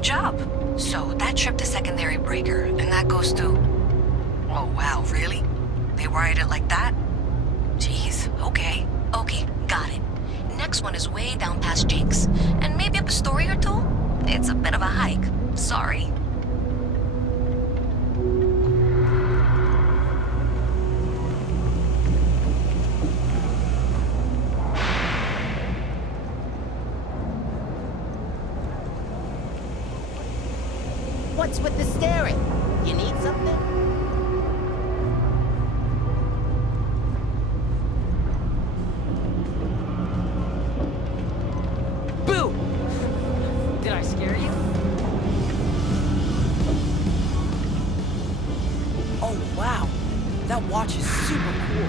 Great job. So that tripped the secondary breaker, and that goes to... Oh, wow, really? They wired it like that? Jeez, okay. Okay, got it. Next one is way down past Jake's, and maybe up a story or two? It's a bit of a hike. Sorry. What's with the staring? You need something? Boo! Did I scare you? Oh, wow. That watch is super cool.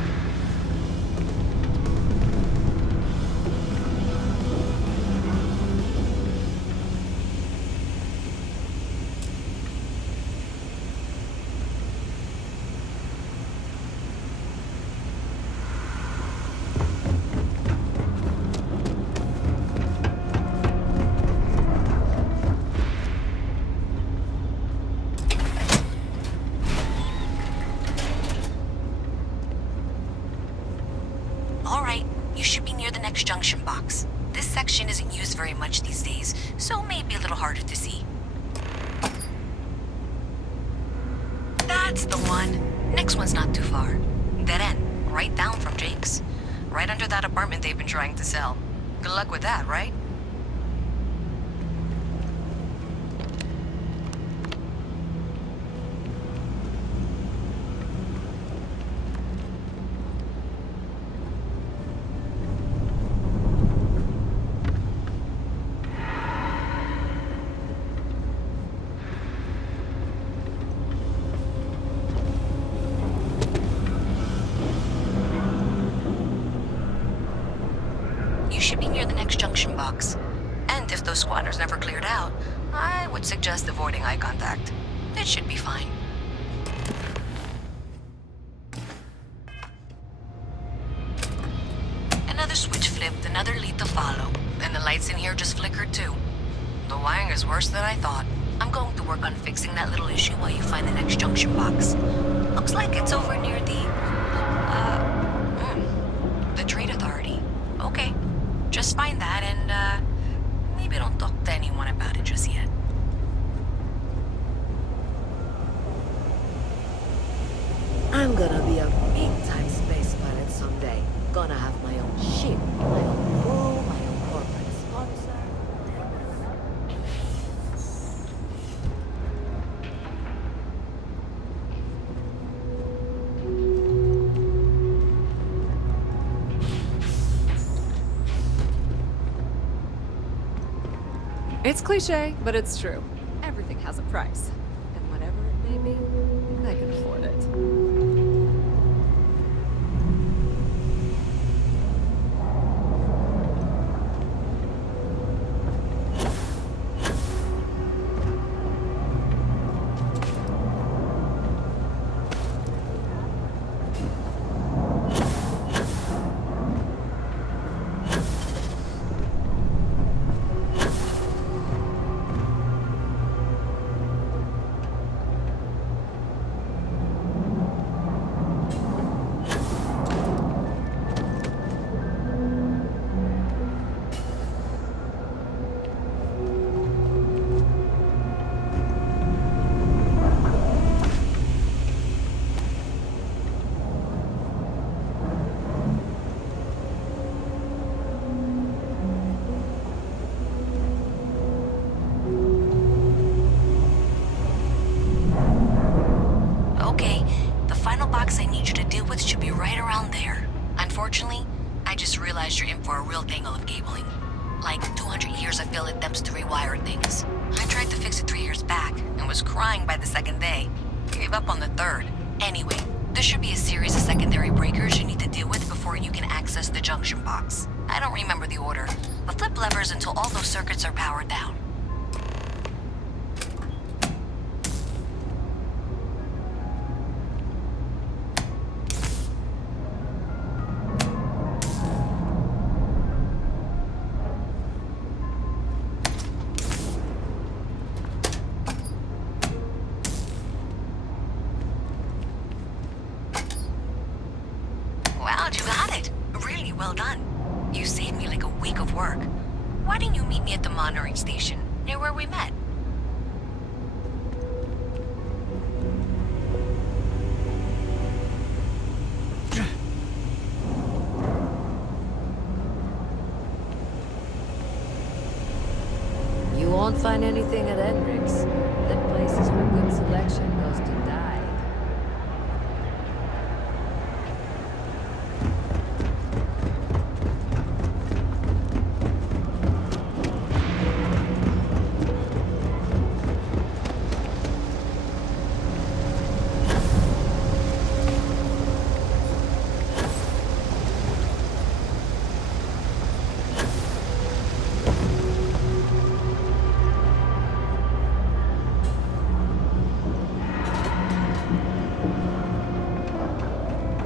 Alright, you should be near the next junction box. This section isn't used very much these days, so maybe a little harder to see. That's the one. Next one's not too far. Dead end, right down from Jake's. Right under that apartment they've been trying to sell. Good luck with that, right? Should be near the next junction box. And if those squatters never cleared out, I would suggest avoiding eye contact. It should be fine. Another switch flipped, another lead to follow. And the lights in here just flickered too. The wiring is worse than I thought. I'm going to work on fixing that little issue while you find the next junction box. Looks like it's over near the Trade Authority. Okay. Just find that and, maybe don't talk to anyone about it just yet. I'm gonna be a big-time space pilot someday. Gonna have my own ship, my own crew, my own corporate sponsor. It's cliche, but it's true. Everything has a price. And whatever it may be, I can afford it. Unfortunately, I just realized you're in for a real tangle of cabling. Like 200 years of field attempts to rewire things. I tried to fix it 3 years back and was crying by the second day. Gave up on the third. Anyway, there should be a series of secondary breakers you need to deal with before you can access the junction box. I don't remember the order, but flip levers until all those circuits are powered down. Well done. You saved me like a week of work. Why didn't you meet me at the monitoring station, near where we met? You won't find anything at Hendrix. That place is where good selection goes to die.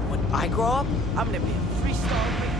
When I grow up, I'm gonna be a freestyle racer.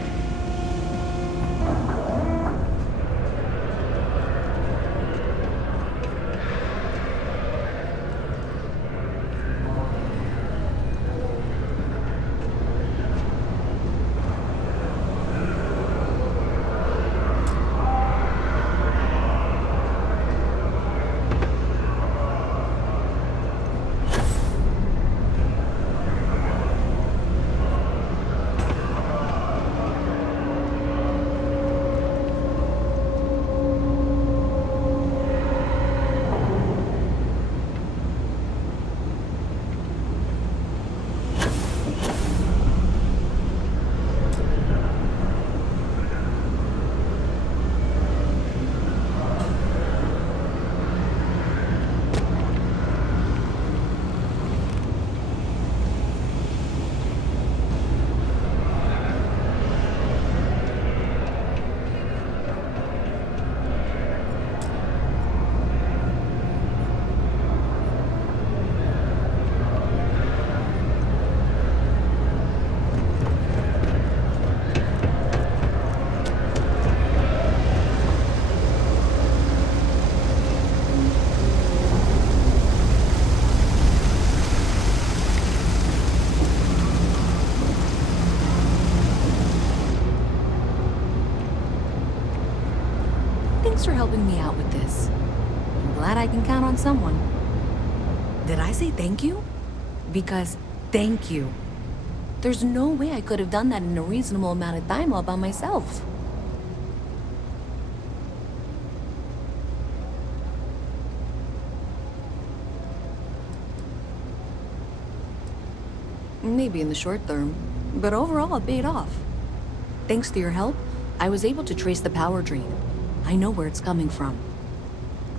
Thanks for helping me out with this. I'm glad I can count on someone. Did I say thank you? Because thank you. There's no way I could have done that in a reasonable amount of time all by myself. Maybe in the short term, but overall it paid off. Thanks to your help, I was able to trace the power drain. I know where it's coming from.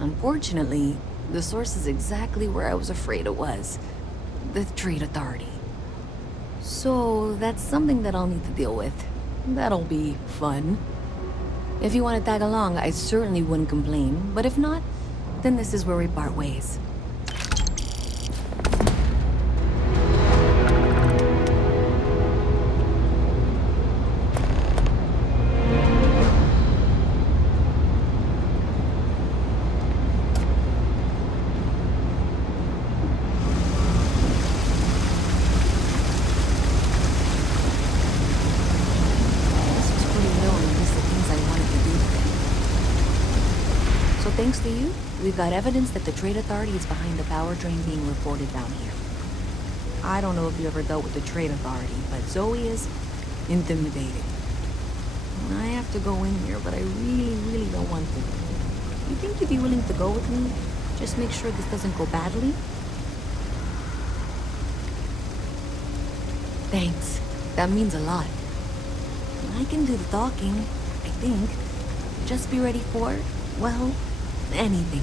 Unfortunately, the source is exactly where I was afraid it was. The Trade Authority. So that's something that I'll need to deal with. That'll be fun. If you want to tag along, I certainly wouldn't complain, but if not, then this is where we part ways. Thanks to you, we've got evidence that the Trade Authority is behind the power drain being reported down here. I don't know if you ever dealt with the Trade Authority, but Zoe is intimidating. I have to go in here, but I really don't want to. You think you'd be willing to go with me? Just make sure this doesn't go badly? Thanks. That means a lot. I can do the talking, I think. Just be ready for, well, anything.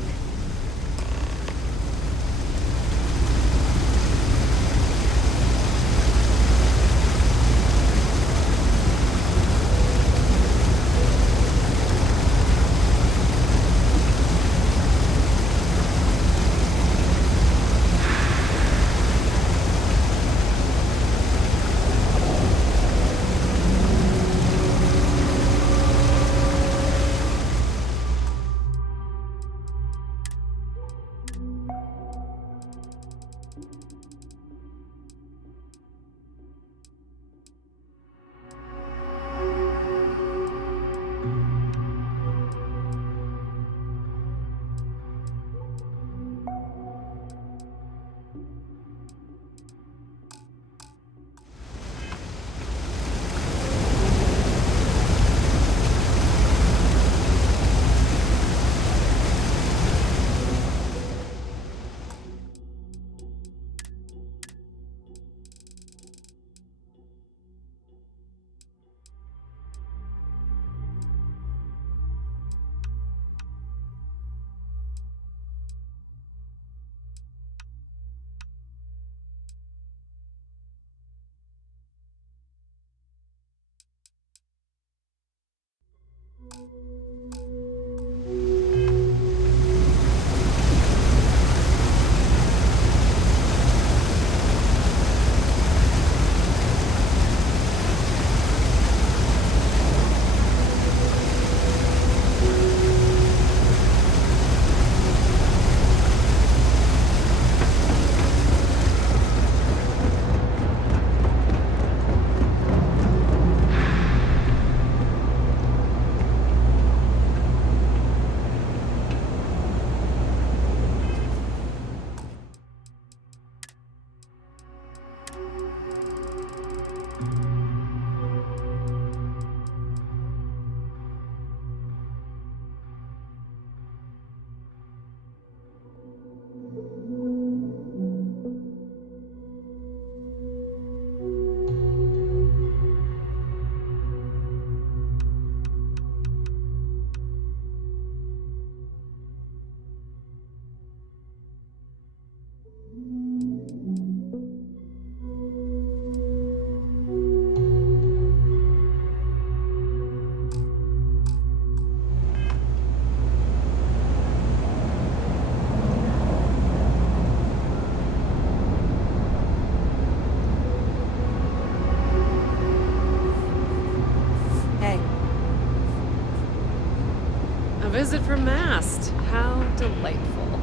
Visit from Mast. How delightful.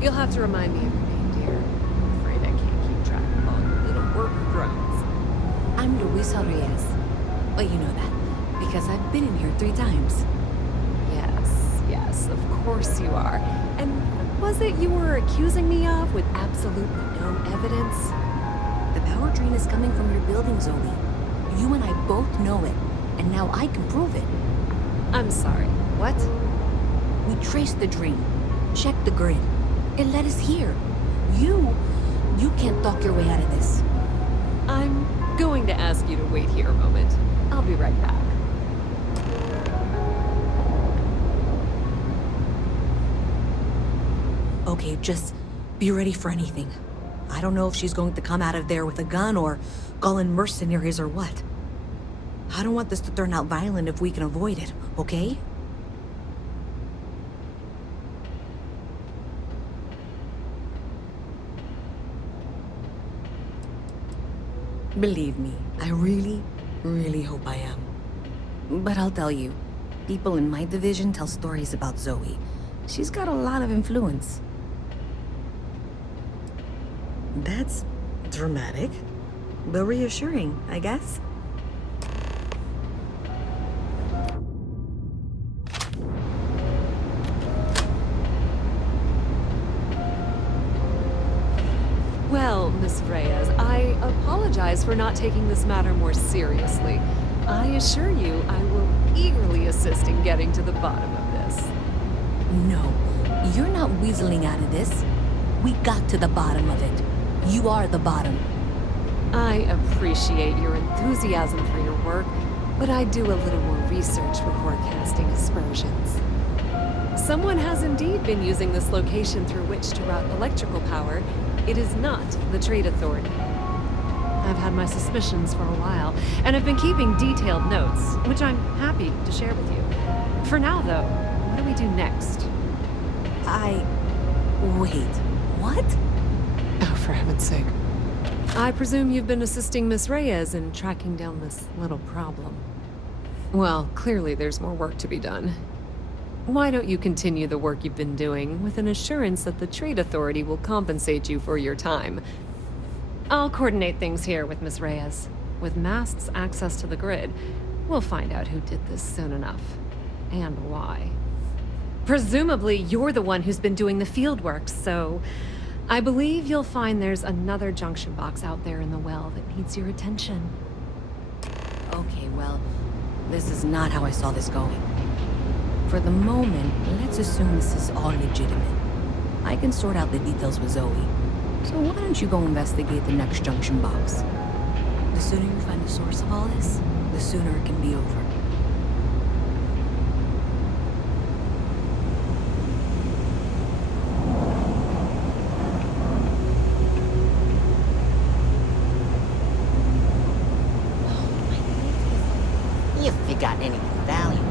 You'll have to remind me of your name, dear. I'm afraid I can't keep track of all your little work drones. I'm Luisa Reyes. Well, you know that, because I've been in here 3 times. Yes, of course you are. And what was it you were accusing me of with absolutely no evidence? The power drain is coming from your building, Zoe. You and I both know it, and now I can prove it. I'm sorry, what? We traced the drain, checked the grid. It led us here. You can't talk your way out of this. I'm going to ask you to wait here a moment. I'll be right back. Okay, just be ready for anything. I don't know if she's going to come out of there with a gun or call in mercenaries or what. I don't want this to turn out violent if we can avoid it, okay? Believe me, I really, really hope I am. But I'll tell you, people in my division tell stories about Zoe. She's got a lot of influence. That's dramatic, but reassuring, I guess. Well, Miss Reyes, I apologize for not taking this matter more seriously. I assure you I will eagerly assist in getting to the bottom of this. No, you're not weaseling out of this. We got to the bottom of it. You are the bottom. I appreciate your enthusiasm for your work, but I do a little more research before casting aspersions. Someone has indeed been using this location through which to route electrical power. It is not the Trade Authority. I've had my suspicions for a while, and have been keeping detailed notes, which I'm happy to share with you. For now, though, what do we do next? Wait, what? Oh, for heaven's sake. I presume you've been assisting Miss Reyes in tracking down this little problem. Well, clearly there's more work to be done. Why don't you continue the work you've been doing with an assurance that the Trade Authority will compensate you for your time? I'll coordinate things here with Miss Reyes. With Mast's access to the grid, we'll find out who did this soon enough. And why. Presumably, you're the one who's been doing the field work, so I believe you'll find there's another junction box out there in the well that needs your attention. Okay, well, this is not how I saw this going. For the moment, let's assume this is all legitimate. I can sort out the details with Zoe. So why don't you go investigate the next junction box? The sooner you find the source of all this, the sooner it can be over. If you got anything valuable.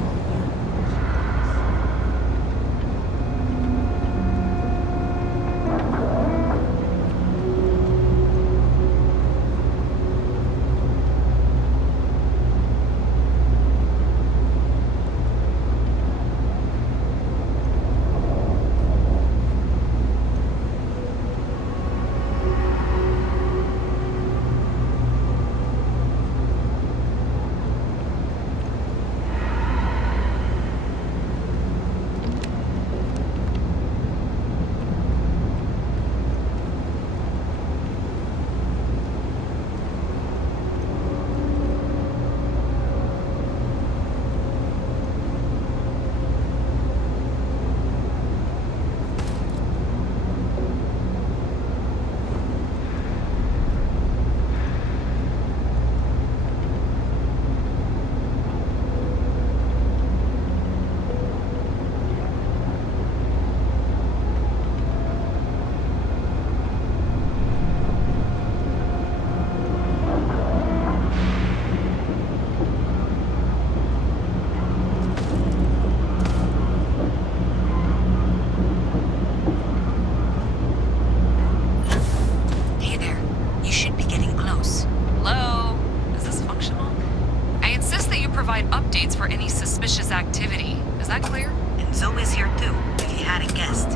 for any suspicious activity. Is that clear? And Zoe's here too, if you hadn't guessed.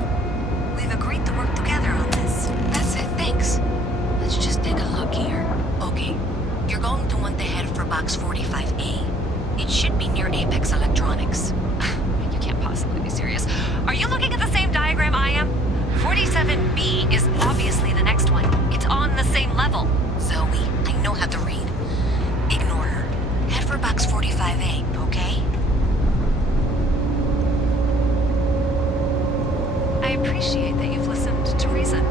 We've agreed to work together on this. That's it, thanks. Let's just take a look here. Okay, you're going to want to head for box 45A. It should be near Apex Electronics. You can't possibly be serious. Are you looking at the same diagram I am? 47B is obviously the next one. It's on the same level. Zoe, I know how to read. Ignore her. Head for box 45A, okay? I appreciate that you've listened to reason.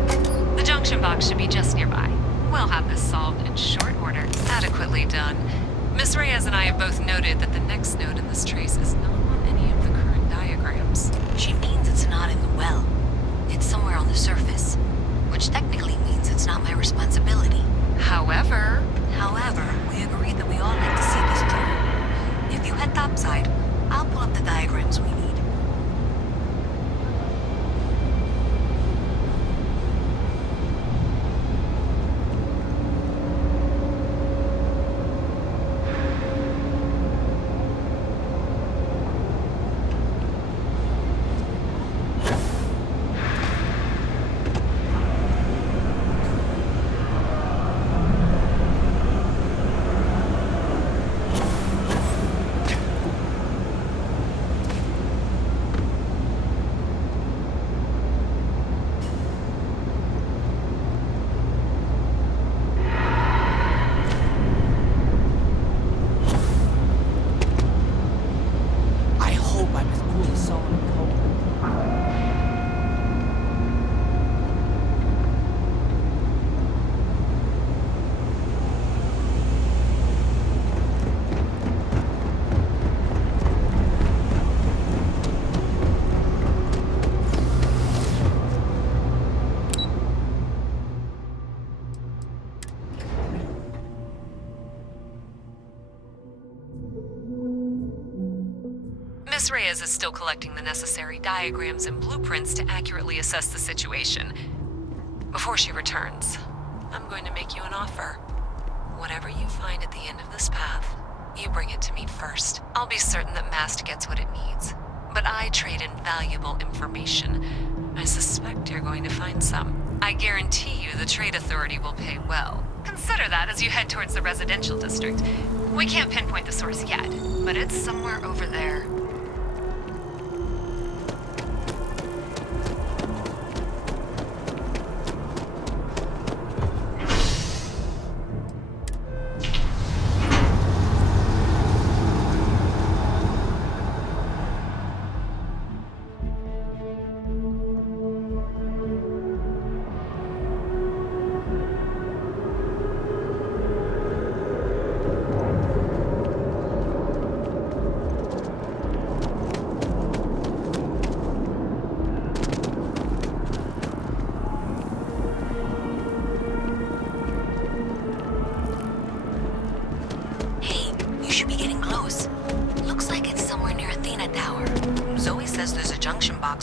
The junction box should be just nearby. We'll have this solved in short order. Adequately done. Miss Reyes and I have both noted that the next node in this trace is not on any of the current diagrams. She means it's not in the well. It's somewhere on the surface. Which technically means it's not my responsibility. However, we agreed that we all like to see this through. If you head topside, I'll pull up the diagrams we need. Miss Reyes is still collecting the necessary diagrams and blueprints to accurately assess the situation. Before she returns, I'm going to make you an offer. Whatever you find at the end of this path, you bring it to me first. I'll be certain that MAST gets what it needs. But I trade in valuable information. I suspect you're going to find some. I guarantee you the Trade Authority will pay well. Consider that as you head towards the residential district. We can't pinpoint the source yet, but it's somewhere over there.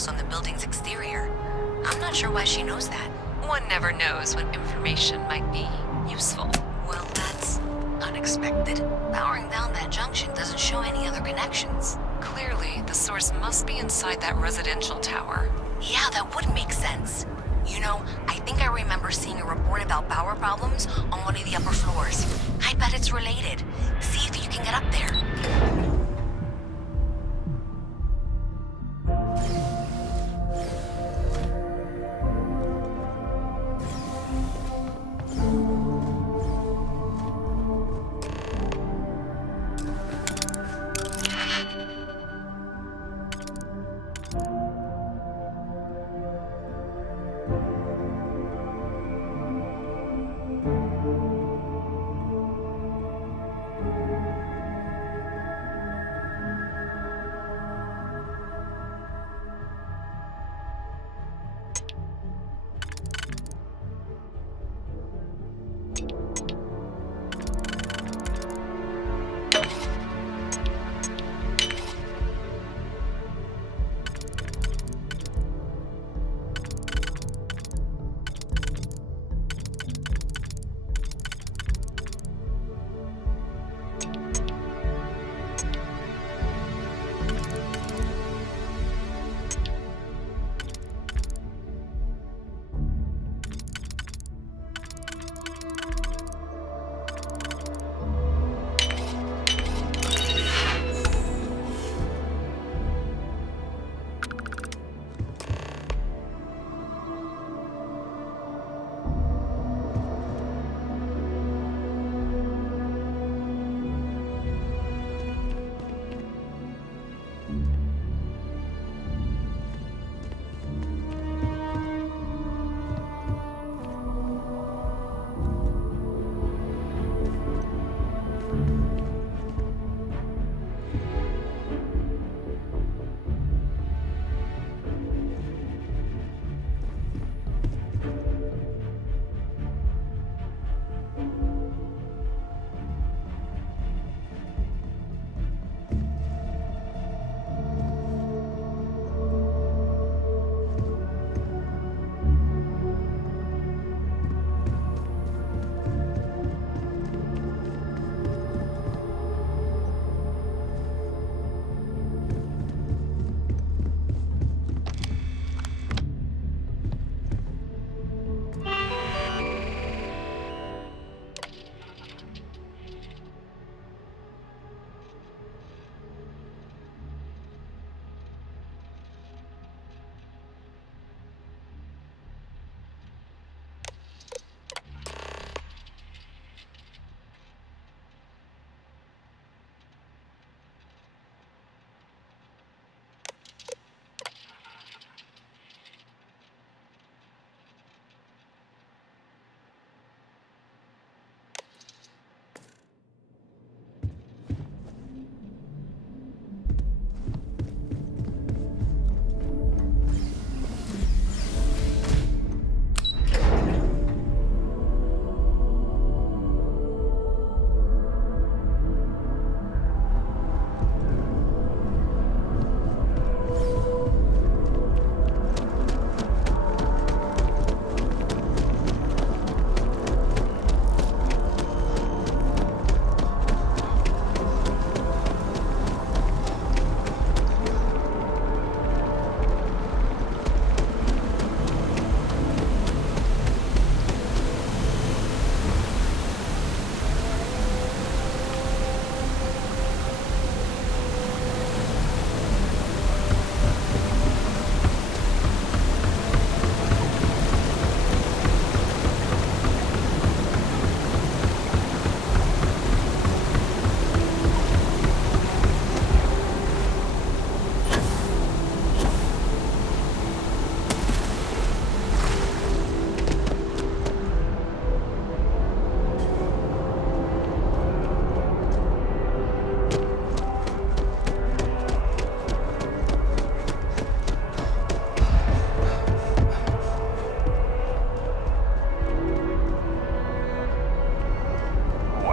On the building's exterior. I'm not sure why she knows that. One never knows when information might be useful. Well, that's unexpected. Powering down that junction doesn't show any other connections. Clearly, the source must be inside that residential tower. Yeah, that would make sense. You know, I think I remember seeing a report about power problems on one of the upper floors. I bet it's related. See if you can get up there.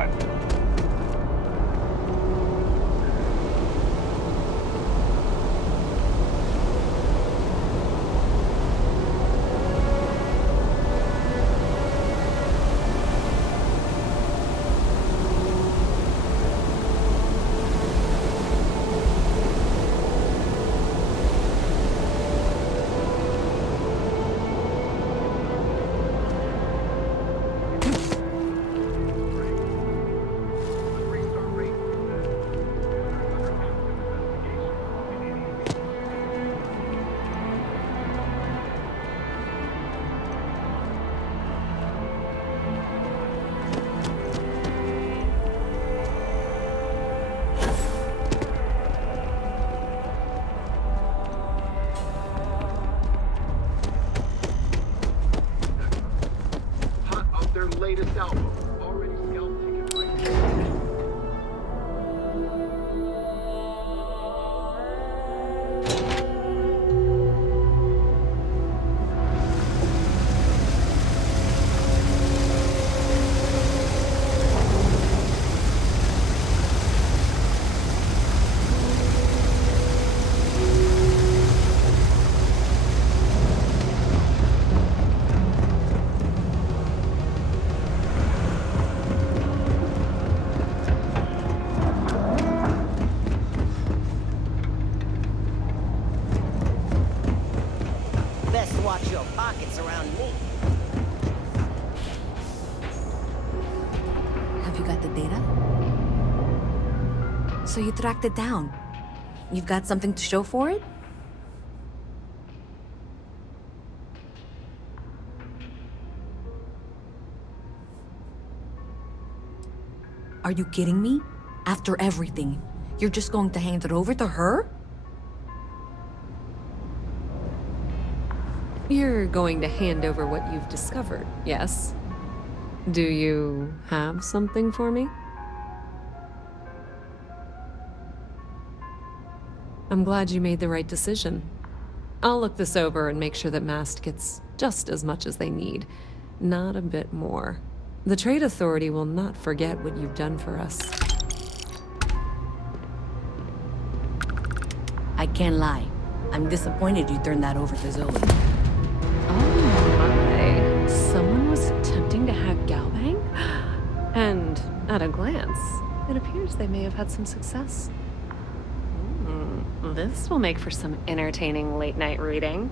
what? Their latest album, already scalped ticket prices. Best watch your pockets around me. Have you got the data? So you tracked it down. You've got something to show for it? Are you kidding me? After everything, you're just going to hand it over to her? You're going to hand over what you've discovered, yes? Do you have something for me? I'm glad you made the right decision. I'll look this over and make sure that Mast gets just as much as they need, not a bit more. The Trade Authority will not forget what you've done for us. I can't lie. I'm disappointed you turned that over to Zoe. Oh my. Someone was attempting to hack Galbang? And at a glance, it appears they may have had some success. This will make for some entertaining late-night reading.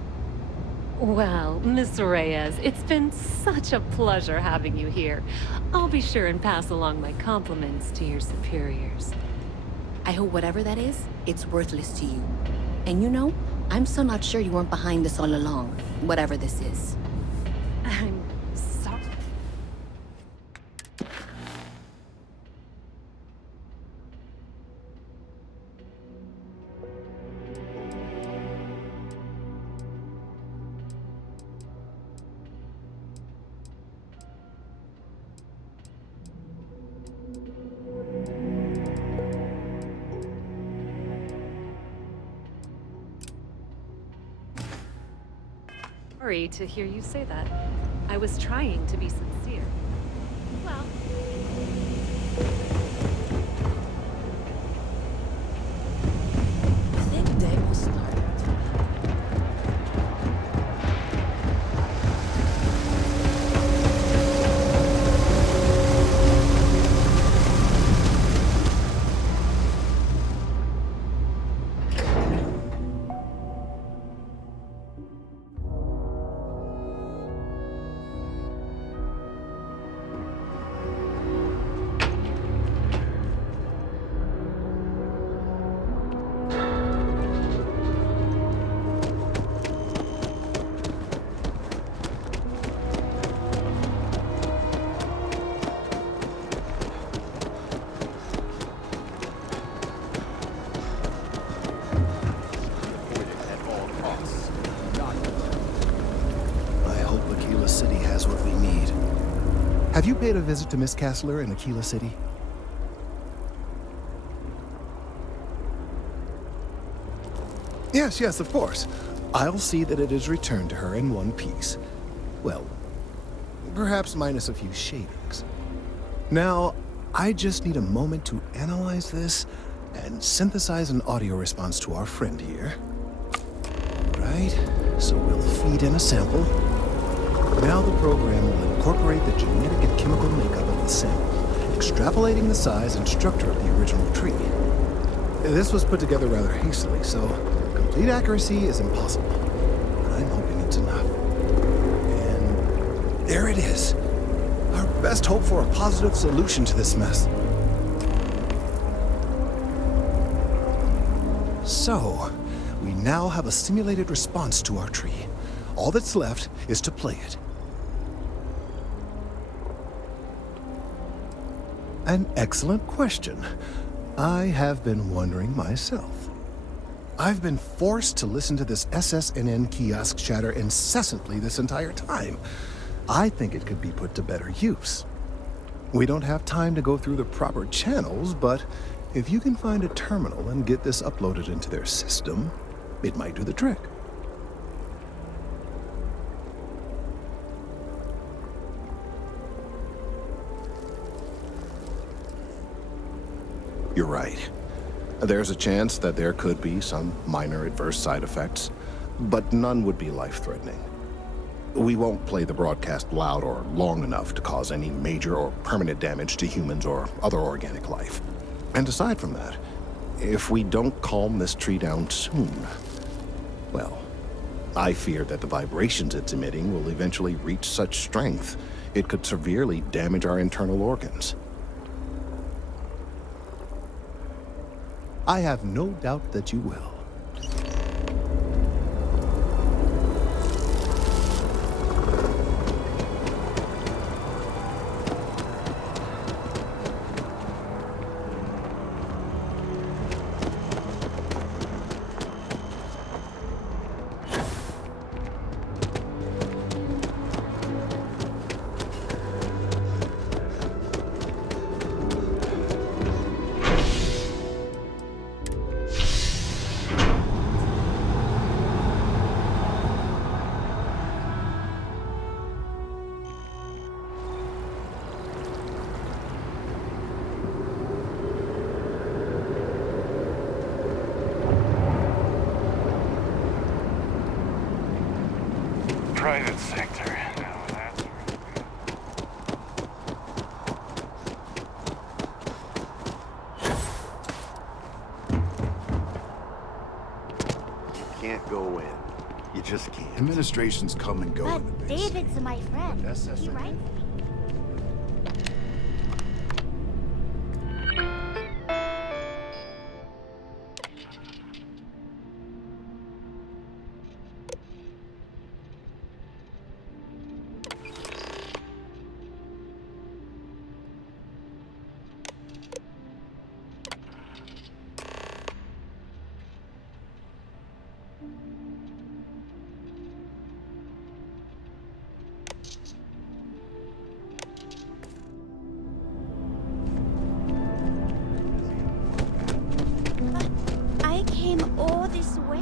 Well, Miss Reyes, it's been such a pleasure having you here. I'll be sure and pass along my compliments to your superiors. I hope whatever that is, it's worthless to you. And you know, I'm so not sure you weren't behind this all along, whatever this is. I'm sorry. Sorry to hear you say that. I was trying to be sincere. Well... I think demo started. Have you paid a visit to Miss Castler in Aquila City? Yes, yes, of course. I'll see that it is returned to her in one piece. Well, perhaps minus a few shavings. Now, I just need a moment to analyze this and synthesize an audio response to our friend here. Right, so we'll feed in a sample. Now the program will incorporate the genetic and chemical makeup of the sample, extrapolating the size and structure of the original tree. This was put together rather hastily, so complete accuracy is impossible. But I'm hoping it's enough. And there it is. Our best hope for a positive solution to this mess. So, we now have a simulated response to our tree. All that's left is to play it. An excellent question. I have been wondering myself. I've been forced to listen to this SSNN kiosk chatter incessantly this entire time. I think it could be put to better use. We don't have time to go through the proper channels, but if you can find a terminal and get this uploaded into their system, it might do the trick. You're right. There's a chance that there could be some minor adverse side effects, but none would be life-threatening. We won't play the broadcast loud or long enough to cause any major or permanent damage to humans or other organic life. And aside from that, if we don't calm this tree down soon, well, I fear that the vibrations it's emitting will eventually reach such strength it could severely damage our internal organs. I have no doubt that you will. Private sector. Now that's You can't go in. You just can't. Administrations come and go in the But big David's city. my friend. That's He right. writes me. I came all this way.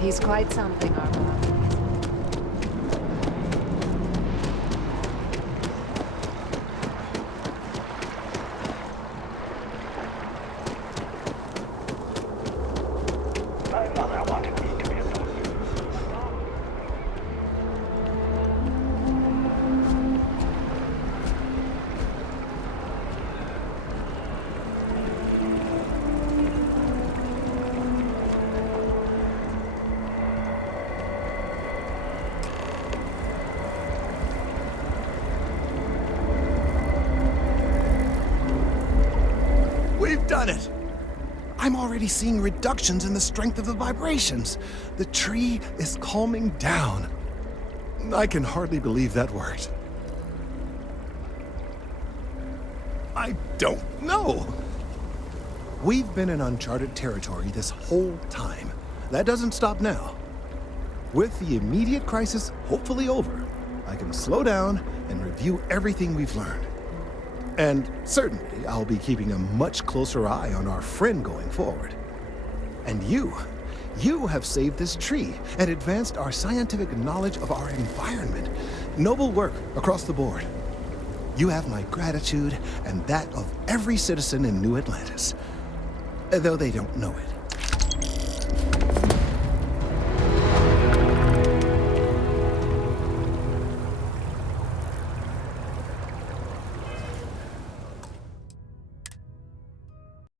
He's quite something, our boy. my mother wanted me to be a doctor. We've done it! I'm already seeing reductions in the strength of the vibrations. The tree is calming down. I can hardly believe that worked. I don't know. We've been in uncharted territory this whole time. That doesn't stop now. With the immediate crisis hopefully over, I can slow down and review everything we've learned. And certainly, I'll be keeping a much closer eye on our friend going forward. And you have saved this tree and advanced our scientific knowledge of our environment. Noble work across the board. You have my gratitude and that of every citizen in New Atlantis. Though they don't know it.